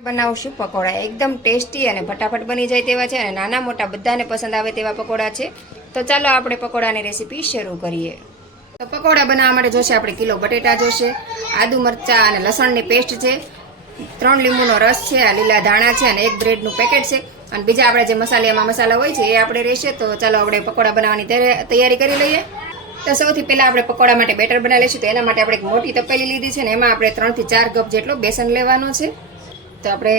બનાવશું પકોડા એકદમ ટેસ્ટી અને ફટાફટ બની જાય તેવા છે અને નાના મોટા બધાને પસંદ આવે તેવા પકોડા છે. તો ચાલો આપણે પકોડાની રેસીપી શરૂ કરીએ. તો પકોડા બનાવવા માટે જોશે આપણે કિલો બટેટા જોશે, આદુ મરચાં અને લસણની પેસ્ટ છે, 3 લીંબુનો રસ છે, આ લીલા ધાણા છે અને 1 બ્રેડનું પેકેટ છે અને બીજા આપણે જે મસાલામાં મસાલા હોય છે એ આપણે રહેશે. તો ચાલો આપણે પકોડા બનાવવાની તૈયારી કરી લઈએ. તો સૌથી પહેલાં આપણે પકોડા માટે બેટર બનાવી લઈશું. તો એના માટે આપણે એક મોટી તપેલી લીધી છે ને એમાં આપણે 3 થી 4 કપ જેટલો બેસન લેવાનો છે. તો આપણે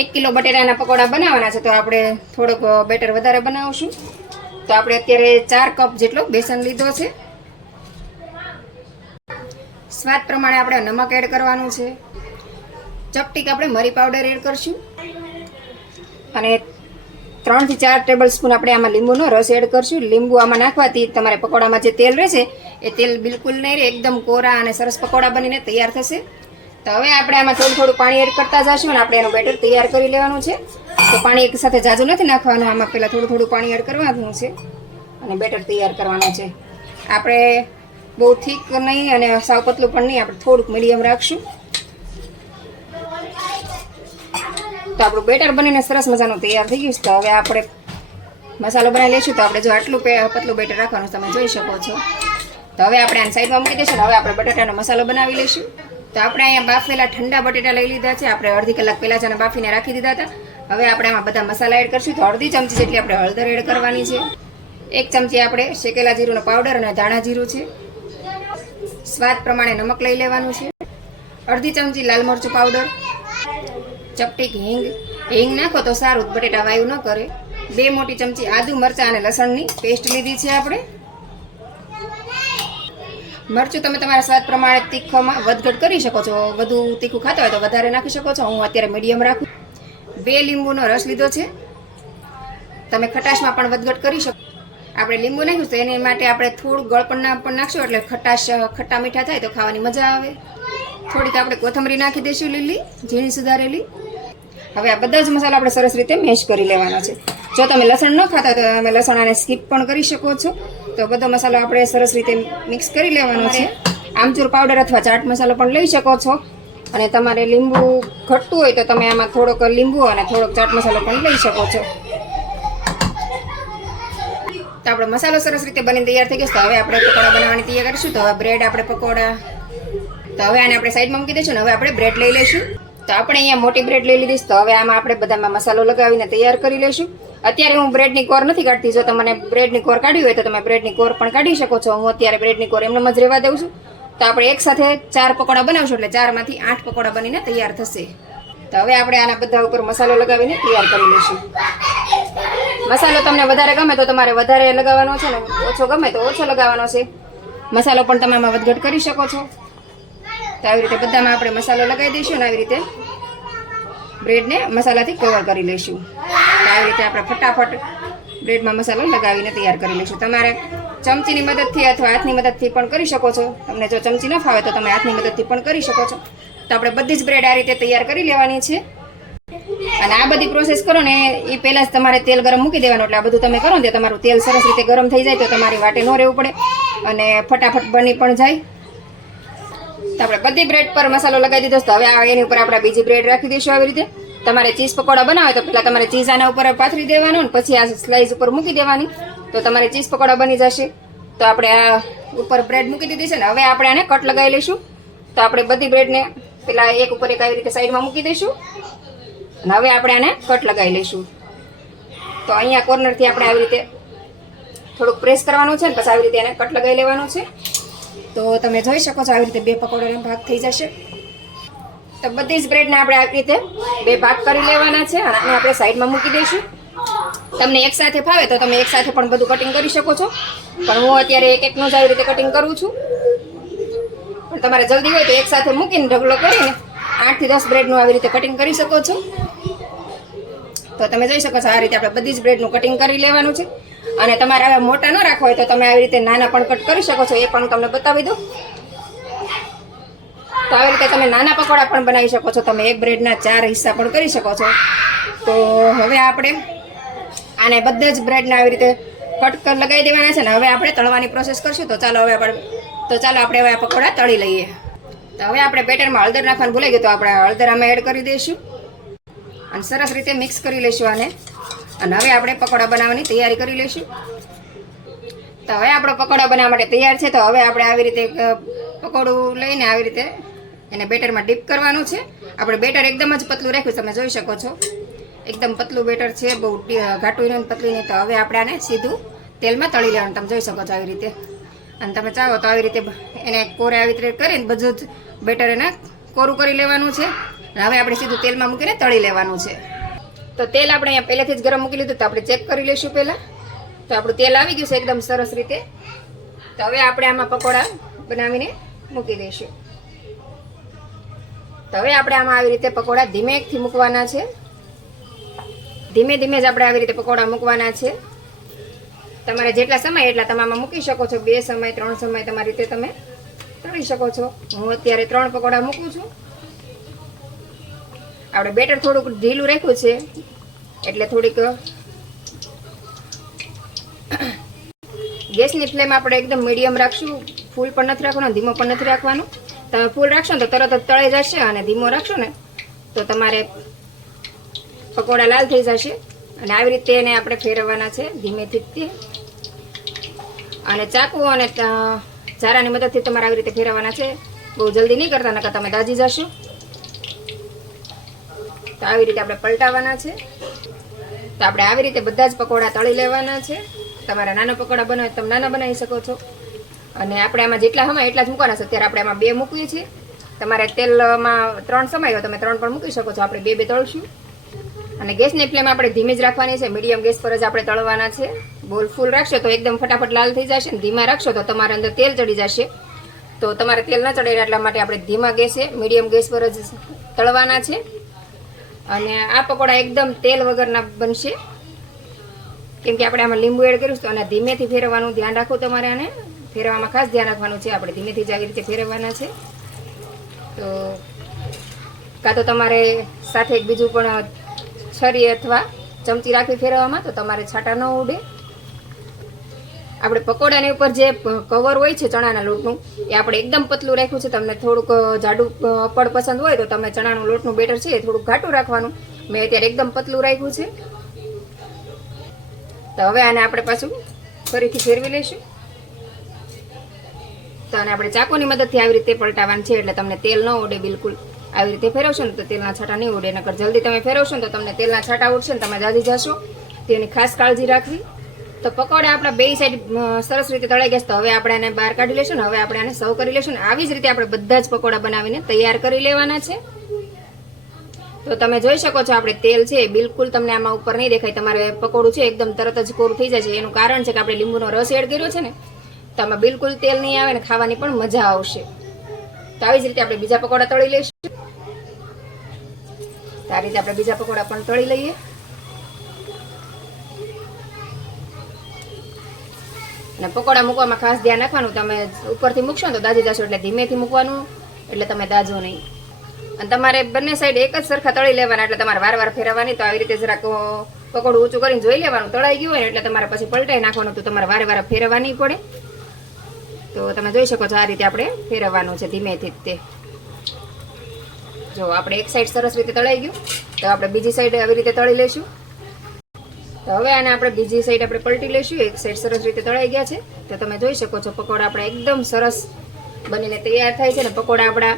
1 કિલો બટેટાના પકોડા બનાવવાના છે તો આપણે થોડોક બેટર વધારે બનાવશું. તો આપણે અત્યારે 4 કપ જેટલો બેસન લીધો છે. સ્વાદ પ્રમાણે આપણે નમક એડ કરવાનું છે. ચપટીક આપણે મરી પાવડર એડ કરશું અને 3 થી 4 ટેબલ સ્પૂન આપણે આમાં લીંબુનો રસ એડ કરશું. લીંબુ આમાં નાખવાથી તમારે પકોડામાં જે તેલ રહેશે એ તેલ બિલકુલ નહીં રહે, એકદમ કોરા અને સરસ પકોડા બનીને તૈયાર થશે. તો હવે આપણે આમાં થોડું પાણી એડ કરતા જઈશું અને આપણે એનું બેટર તૈયાર કરી લેવાનું છે. તો પાણી એક સાથે ઝાઝું નથી નાખવાનું, આમાં પહેલાં થોડું પાણી એડ કરવાનું છે અને બેટર તૈયાર કરવાનું છે. આપણે બહુ થીક નહીં અને સાવ પતલું પણ નહીં, આપણે થોડુંક મીડિયમ રાખશું. તો આપણું બેટર બનીને સરસ મજાનું તૈયાર થઈ ગયું છે. તો હવે આપણે મસાલો બનાવી લઈશું. તો આપણે જો આટલું પતલું બેટર રાખવાનું તમે જોઈ શકો છો. તો હવે આપણે આને સાઈડમાં મૂકી દઈશું. હવે આપણે બટાટાનો મસાલો બનાવી લઈશું. તો આપણે અહીંયા બાફેલા ઠંડા બટેટા લઈ લીધા છે. આપણે અડધી કલાક પહેલાં જ આને બાફીને રાખી દીધા હતા. હવે આપણે આમાં બધા મસાલા એડ કરશું. તો અડધી ચમચી જેટલી આપણે હળદર એડ કરવાની છે. 1 ચમચી આપણે શેકેલા જીરુંનો પાવડર અને ધાણા જીરું છે. સ્વાદ પ્રમાણે નમક લઈ લેવાનું છે. અડધી ચમચી લાલ મરચું પાવડર, ચપટીક હિંગ નાખો તો સારું, બટેટા વાયુ ન કરે. 2 મોટી ચમચી આદુ મરચાં અને લસણની પેસ્ટ લીધી છે આપણે. મરચું તમે તમારા સ્વાદ પ્રમાણે તીખામાં વધઘટ કરી શકો છો. વધુ તીખું ખાતા હોય તો વધારે નાખી શકો છો. હું અત્યારે મીડિયમ રાખું. 2 લીંબુનો રસ લીધો છે. તમે ખટાશમાં પણ વધઘટ કરી શકો. આપણે લીંબુ નાખ્યું તો એની માટે આપણે થોડું ગળપણ પણ નાખશું એટલે ખટ્ટા મીઠા થાય તો ખાવાની મજા આવે. થોડીક આપણે કોથમરી નાખી દઈશું, લીલી ઝીણી સુધારેલી. હવે આ બધા જ મસાલા આપણે સરસ રીતે મેશ કરી લેવાના છે. જો તમે લસણ ન ખાતા તો તમે લસણ આને સ્કીપ પણ કરી શકો છો. તો બધો મસાલો આપણે સરસ રીતે મિક્સ કરી લેવાનો છે. આમચૂર પાવડર અથવા ચાટ મસાલો પણ લઈ શકો છો અને તમારે લીંબુ ઘટતું હોય તો તમે આમાં થોડોક લીંબુ અને થોડોક ચાટ મસાલો પણ લઈ શકો છો. તો આપણો મસાલો સરસ રીતે બનીને તૈયાર થઈ ગયો. તો હવે આપણે પકોડા બનાવવાની તૈયાર કરીશું. તો હવે બ્રેડ આપણે પકોડા, તો હવે આને આપણે સાઈડમાં મૂકી દઈશું. હવે આપણે બ્રેડ લઈ લઈશું. તો આપણે અહીંયા મોટી બ્રેડ લઈ લીધી. તો હવે આમાં આપણે બધામાં મસાલો લગાવીને તૈયાર કરી લઈશું. અત્યારે હું બ્રેડની કોર નથી કાઢતી. જો તમને બ્રેડની કોર કાઢવી હોય તો તમે બ્રેડની કોર પણ કાઢી શકો છો. હું અત્યારે બ્રેડની કોર એમને જ રહેવા દઉં છું. તો આપણે એક સાથે 4 પકોડા બનાવશું એટલે 4 માંથી 8 પકોડા બનીને તૈયાર થશે. તો હવે આપણે આના બધા ઉપર મસાલો લગાવીને તૈયાર કરી લઈશું. મસાલો તમને વધારે ગમે તો તમારે વધારે લગાવવાનો છે ને ઓછો ગમે તો ઓછો લગાવવાનો છે. મસાલો પણ તમે આમાં વધઘટ કરી શકો છો. તો આવી રીતે બધામાં આપણે મસાલો લગાવી દઈશું અને આવી રીતે બ્રેડને મસાલાથી કવર કરી લઈશું. તો આવી રીતે આપણે ફટાફટ બ્રેડમાં મસાલો લગાવીને તૈયાર કરી લઈશું. તમારે ચમચીની મદદથી અથવા હાથની મદદથી પણ કરી શકો છો. તમને જો ચમચી ન ફાવે તો તમે હાથની મદદથી પણ કરી શકો છો. તો આપણે બધી જ બ્રેડ આ રીતે તૈયાર કરી લેવાની છે. અને આ બધી પ્રોસેસ કરો ને એ પહેલાં જ તમારે તેલ ગરમ મૂકી દેવાનું. એટલે આ બધું તમે કરો ને તમારું તેલ સરસ રીતે ગરમ થઈ જાય તો તમારી વાટે ન રહેવું પડે અને ફટાફટ બની પણ જાય. તો આપણે બધી બ્રેડ પર મસાલો લગાવી દીધો. તો હવે એની ઉપર આપણે બીજી બ્રેડ રાખી દઈશું. આવી રીતે તમારે ચીઝ પકોડા બનાવે તો પહેલાં તમારે ચીઝ આના ઉપર પાથરી દેવાનું ને પછી આ સ્લાઇસ ઉપર મૂકી દેવાની. તો તમારે ચીઝ પકોડા બની જશે. તો આપણે આ ઉપર બ્રેડ મૂકી દીધી છે ને હવે આપણે આને કટ લગાવી લઈશું. તો આપણે બધી બ્રેડને પહેલાં એક ઉપર એક આવી રીતે સાઈડમાં મૂકી દઈશું અને હવે આપણે આને કટ લગાવી લઈશું. તો અહીંયા કોર્નરથી આપણે આવી રીતે થોડુંક પ્રેસ કરવાનું છે ને પછી આવી રીતે એને કટ લગાવી લેવાનું છે. તો તમે જોઈ શકો છો આવી રીતે 2 પકોડાના ભાગ થઈ જશે. તો બધી જ બ્રેડને આપણે આવી રીતે 2 ભાગ કરી લેવાના છે અને આપણે સાઈડમાં મૂકી દઈશું. તમને એક સાથે ફાવે તો તમે એક સાથે પણ બધું કટિંગ કરી શકો છો, પણ હું અત્યારે એકનું જ આવી રીતે કટિંગ કરું છું. પણ તમારે જલ્દી હોય તો એક સાથે મૂકીને ઢગલો કરીને 8 થી 10 બ્રેડનું આવી રીતે કટિંગ કરી શકો છો. તો તમે જોઈ શકો છો આ રીતે આપણે બધી જ બ્રેડનું કટિંગ કરી લેવાનું છે. અને તમારે હવે મોટા ન રાખવા હોય તો તમે આવી રીતે નાના પણ કટ કરી શકો છો. એ પણ તમને બતાવી દઉં. તો આવી રીતે તમે નાના પકોડા પણ બનાવી શકો છો. તમે એક બ્રેડના 4 હિસ્સા પણ કરી શકો છો. તો હવે આપણે આને બધા જ બ્રેડને આવી રીતે કટ લગાવી દેવાના છે ને હવે આપણે તળવાની પ્રોસેસ કરશું. તો ચાલો આપણે હવે આ પકોડા તળી લઈએ. તો હવે આપણે બેટરમાં હળદર નાખવાનું ભૂલાઈ ગયું, તો આપણે હળદર આમાં એડ કરી દઈશું અને સરસ રીતે મિક્સ કરી લઈશું આને. અને હવે આપણે પકોડા બનાવવાની તૈયારી કરી લઈશું. તો હવે આપણો પકોડા બનાવવા માટે તૈયાર છે. તો હવે આપણે આવી રીતે પકોડું લઈને આવી રીતે એને બેટરમાં ડીપ કરવાનું છે. આપણે બેટર એકદમ જ પતલું રાખ્યું, તમે જોઈ શકો છો એકદમ પતલું બેટર છે, બહુ ઘાટું નહીં પતલું નહીં. તો હવે આપણે આને સીધું તેલમાં તળી લેવાનું, તમે જોઈ શકો છો આવી રીતે. અને તમે ચાહો તો આવી રીતે એને કોરે આવી રીતે કરીને બધું જ બેટર એને કોરું કરી લેવાનું છે. અને હવે આપણે સીધું તેલમાં મૂકીને તળી લેવાનું છે. તો તેલ આપણે અહીંયા પહેલેથી જ ગરમ મૂકી લીધું, તો આપણે ચેક કરી લઈશું પહેલાં. તો આપણું તેલ આવી ગયું છે એકદમ સરસ રીતે. તો હવે આપણે આમાં પકોડા બનાવીને મૂકી દઈશું. તો હવે આપણે આમાં આવી રીતે પકોડા ધીમેથી મૂકવાના છે. ધીમે ધીમે જ આપણે આવી રીતે પકોડા મૂકવાના છે. તમારે જેટલા સમય એટલા તમે આમાં મૂકી શકો છો, 2 સમય 3 સમય તમારી રીતે તમે તળી શકો છો. હું અત્યારે 3 પકોડા મૂકું છું. આપણે બેટર થોડુંક ઢીલું રાખ્યું છે એટલે થોડીક ગેસની ફ્લેમ આપણે એકદમ મીડિયમ રાખશું. ફૂલ પણ નથી રાખવાનું, ધીમો પણ નથી રાખવાનું. તમે ફૂલ રાખશો ને તો તરત જ તળાઈ જશે, અને ધીમો રાખશો ને તો તમારે પકોડા લાલ થઈ જશે. અને આવી રીતે એને આપણે ફેરવવાના છે ધીમેથી. અને ચાકુ અને ઝારાની મદદથી તમારે આવી રીતે ફેરવવાના છે. બહુ જલ્દી નહીં કરતા, નકર તમે દાજી જશો. તો આવી રીતે આપણે પલટાવવાના છે. તો આપણે આવી રીતે બધા જ પકોડા તળી લેવાના છે. તમારે નાના પકોડા બનાવે તમે નાના બનાવી શકો છો. અને આપણે આમાં જેટલા હમાય એટલા જ મૂકવાના છે. અત્યારે આપણે આમાં 2 મૂકીએ છીએ. તમારે તેલમાં 3 સમાયો તમે 3 પણ મૂકી શકો છો. આપણે 2 તળશું. અને ગેસની ફ્લેમ આપણે ધીમી જ રાખવાની છે. મીડિયમ ગેસ પર જ આપણે તળવાના છે. બોલ ફૂલ રાખશો તો એકદમ ફટાફટ લાલ થઈ જશે, ને ધીમા રાખશો તો તમારે અંદર તેલ ચડી જશે. તો તમારે તેલ ન ચડે એટલા માટે આપણે ધીમા ગેસે મીડિયમ ગેસ પર જ તળવાના છે. અને આ પકોડા એકદમ તેલ વગરના બનશે, કેમ કે આપણે આમાં લીંબુ એડ કર્યું છે. અને ધીમેથી ફેરવવાનું ધ્યાન રાખવું, તમારે આને ફેરવવામાં ખાસ ધ્યાન રાખવાનું છે. આપણે ધીમેથી જ આવી રીતે ફેરવવાના છે. તો કાં તો તમારે સાથે એક બીજું પણ છરી અથવા ચમચી રાખવી ફેરવવામાં, તો તમારે છાંટા ન ઉડે. આપણે પકોડાની ઉપર જે કવર હોય છે ચણાના લોટનું, એ આપણે એકદમ પતલું રાખ્યું છે. તમને થોડુંક જાડું પડ પસંદ હોય તો તમે ચણાનું લોટનું બેટર છે એ થોડુંક ઘાટું રાખવાનું. મેં અત્યારે એકદમ પતલું રાખ્યું છે. તો હવે આને આપણે પાછું ફરીથી ફેરવી લઈશું. તો આને આપણે ચાકુની મદદથી આવી રીતે પલટાવવાનું છે, એટલે તમને તેલ ન ઉડે બિલકુલ. આવી રીતે ફેરવશો ને તો તેલના છાંટા નહીં ઉડે. નકર જલ્દી તમે ફેરવશો ને તો તમને તેલના છાંટા ઉડશે ને તમે દાજી જશો. તેની ખાસ કાળજી રાખવી. તો પકોડા આપણા 2 સાઈડ સરસ રીતે તળાઈ ગયા. તો હવે આપણે આને બહાર કાઢી લઈશું ને હવે આપણે આને સર્વ કરી લઈશું. ને આવી જ રીતે આપણે બધા જ પકોડા બનાવીને તૈયાર કરી લેવાના છે. તો તમે જોઈ શકો છો આપણે તેલ છે બિલકુલ તમને આમાં ઉપર નહીં દેખાય. તમારે પકોડું છે એકદમ તરત જ કોરું થઈ જાય છે. એનું કારણ છે કે આપણે લીંબુનો રસ એડ કર્યો છે ને, તો આમાં બિલકુલ તેલ નહીં આવે ને ખાવાની પણ મજા આવશે. તો આવી જ રીતે આપણે બીજા પકોડા તળી લઈશું. તો આ રીતે આપણે બીજા પકોડા પણ તળી લઈએ. અને પકોડા મૂકવામાં ખાસ ધ્યાન રાખવાનું. તમે ઉપરથી મૂકશો ને તો દાજી જશો, એટલે ધીમેથી મૂકવાનું, એટલે તમે દાજો નહીં. અને તમારે બંને સાઈડ એક જ સરખા તળી લેવાના, એટલે તમારે વાર ફેરવવાની. તો આવી રીતે જરાક પકોડું ઊંચું કરીને જોઈ લેવાનું. તળાઈ ગયું હોય ને એટલે તમારે પછી પલટાઈ નાખવાનું, તો તમારે વાર ફેરવવા નહીં પડે. તો તમે જોઈ શકો છો આ રીતે આપણે ફેરવવાનું છે ધીમેથી જ. તે જો આપણે એક સાઈડ સરસ રીતે તળાઈ ગયું, તો આપણે બીજી સાઈડ આવી રીતે તળી લઈશું. તો હવે આને આપણે બીજી સાઈડ આપણે પલટી લઈશું. એક સાઈડ સરસ રીતે તળાઈ ગયા છે. તો તમે જોઈ શકો છો પકોડા આપણા એકદમ સરસ બનીને તૈયાર થાય છે. ને પકોડા આપણા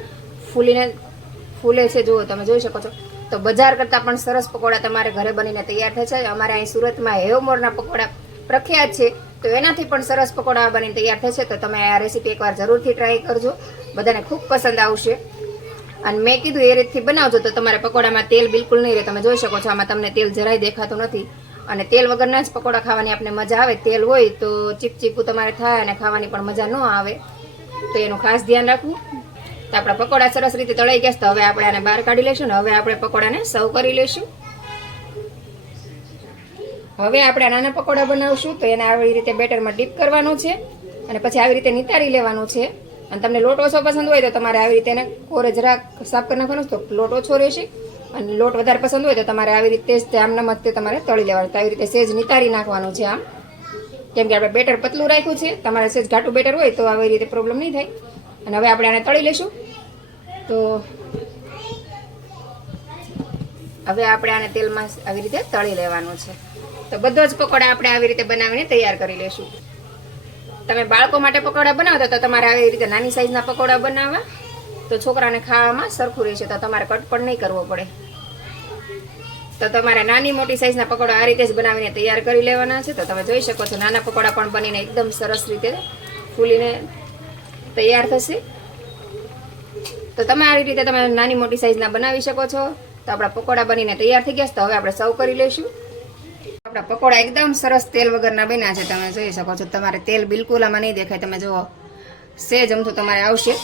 ફૂલે છે, જુઓ તમે જોઈ શકો છો. તો બજાર કરતાં પણ સરસ પકોડા તમારે ઘરે બનીને તૈયાર થાય છે. અમારે અહીં સુરતમાં હેવમોરના પકોડા પ્રખ્યાત છે, તો એનાથી પણ સરસ પકોડા બનીને તૈયાર થશે. તો તમે આ રેસીપી એકવાર જરૂરથી ટ્રાય કરજો, બધાને ખૂબ પસંદ આવશે. અને મેં કીધું એ રીતથી બનાવજો તો તમારે પકોડામાં તેલ બિલકુલ નહીં રહે. તમે જોઈ શકો છો આમાં તમને તેલ જરાય દેખાતું નથી. અને તેલ વગરના જ પકોડા ખાવાની આપણે મજા આવે. તેલ હોય તો ચીપચીપું તમારે થાય અને ખાવાની પણ મજા ન આવે. તો એનું ખાસ ધ્યાન રાખવું. તો આપણા પકોડા સરસ રીતે તળાઈ ગયા. તો હવે આપણે આને બહાર કાઢી લઈશું. ને હવે આપણે પકોડાને સર્વ કરી લઈશું. હવે આપણે નાના પકોડા બનાવશું. તો એને આવી રીતે બેટરમાં ડીપ કરવાનું છે, અને પછી આવી રીતે નિતારી લેવાનું છે. અને તમને લોટ ઓછો પસંદ હોય તો તમારે આવી રીતે એને કોરે જરાક સાફ કરી નાખવાનું, તો લોટ ઓછો રહેશે. અને લોટ વધારે પસંદ હોય તો તમારે આવી રીતે જ આમના મતે તમારે તળી લેવાનું. તો આવી રીતે સેજ નિતારી નાખવાનું છે આમ, કેમ કે આપણે બેટર પતલું રાખ્યું છે. તમારે સેજ ઘાટું બેટર હોય તો આવી રીતે પ્રોબ્લેમ નહીં થાય. અને હવે આપણે આને તળી લઈશું. તો હવે આપણે આને તેલમાં આવી રીતે તળી લેવાનું છે. તો બધો જ પકોડા આપણે આવી રીતે બનાવીને તૈયાર કરી લેશું. તમે બાળકો માટે પકોડા બનાવતા તો તમારે આવી રીતે નાની સાઈઝના પકોડા બનાવવા, તો છોકરાને ખાવામાં સરખું રહેશે, તો તમારે કટ પણ નહીં કરવો પડે. તો તમારે નાની મોટી સાઈઝના પકોડા આ રીતે જ બનાવીને તૈયાર કરી લેવાના છે. તો તમે જોઈ શકો છો નાના પકોડા પણ બનીને એકદમ સરસ રીતે ફૂલીને તૈયાર થશે. તો તમે આવી રીતે તમે નાની મોટી સાઈઝના બનાવી શકો છો. તો આપણા પકોડા બનીને તૈયાર થઈ ગયા છે. તો હવે આપણે સર્વ કરી લઈશું. આપણા પકોડા એકદમ સરસ તેલ વગરના બન્યા છે. તમે જોઈ શકો છો, તમારે તેલ બિલકુલ આમાં નહીં દેખાય. તમે જુઓ, સેજ અમથું તમારે આવશે.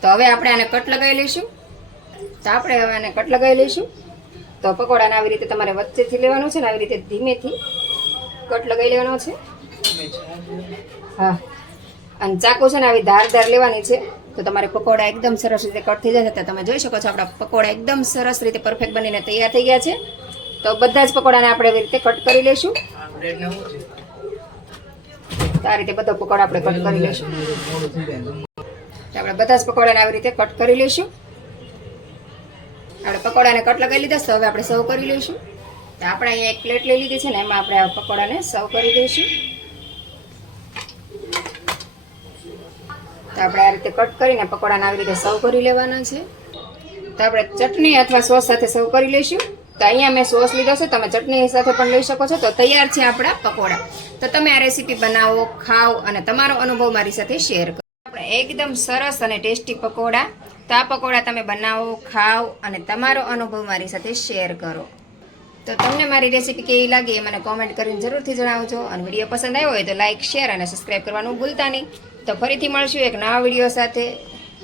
તો હવે આપણે આને કટ લગાવી લઈશું. તો આપણે હવે આને કટ લગાવી લઈશું. તો પકોડાને આવી રીતે તમારે વચ્ચેથી લેવાનું છે ને આવી રીતે ધીમેથી કટ લગાવી લેવાનો છે. હા, અને ચાકુ છે ને આવી ધારદાર લેવાની છે. તો તમારે પકોડા એકદમ સરસ રીતે કટ થઈ જશે. તો તમે જોઈ શકો છો આપણા પકોડા એકદમ સરસ રીતે પરફેક્ટ બનીને તૈયાર થઈ ગયા છે. તો બધા જ પકોડાને આપણે આવી રીતે કટ કરી લઈશું. તો આ રીતે બધા પકોડા આપણે કટ કરી લઈશું. તો આપણે બધા જ પકોડાને આવી રીતે કટ કરી લઈશું. આપણે પકોડાને કટ લગાવી લીધા. તો હવે આપણે સર્વ કરી લઈશું. તો આપણે અહીંયા એક પ્લેટ લઈ લીધી છે ને એમાં આપણે આ પકોડાને સર્વ કરી દઈશું. તો આપણે આ રીતે કટ કરીને પકોડાને આવી રીતે સર્વ કરી લેવાના છે. તો આપણે ચટણી અથવા સોસ સાથે સર્વ કરી લઈશું. તો અહીંયા મેં સોસ લીધો છે, તમે ચટણી સાથે પણ લઈ શકો છો. તો તૈયાર છે આપણા પકોડા. તો તમે આ રેસીપી બનાવો, ખાઓ અને તમારો અનુભવ મારી સાથે શેર કરો. આપણે એકદમ સરસ અને ટેસ્ટી પકોડા. તો આ પકોડા તમે બનાવો, ખાઓ અને તમારો અનુભવ મારી સાથે શેર કરો. તો તમને મારી રેસીપી કેવી લાગી એ મને કોમેન્ટ કરીને જરૂરથી જણાવજો. અને વિડીયો પસંદ આવ્યો હોય તો લાઇક, શેર અને સબસ્ક્રાઈબ કરવાનું ભૂલતા નહીં. તો ફરીથી મળશું એક નવા વિડીયો સાથે.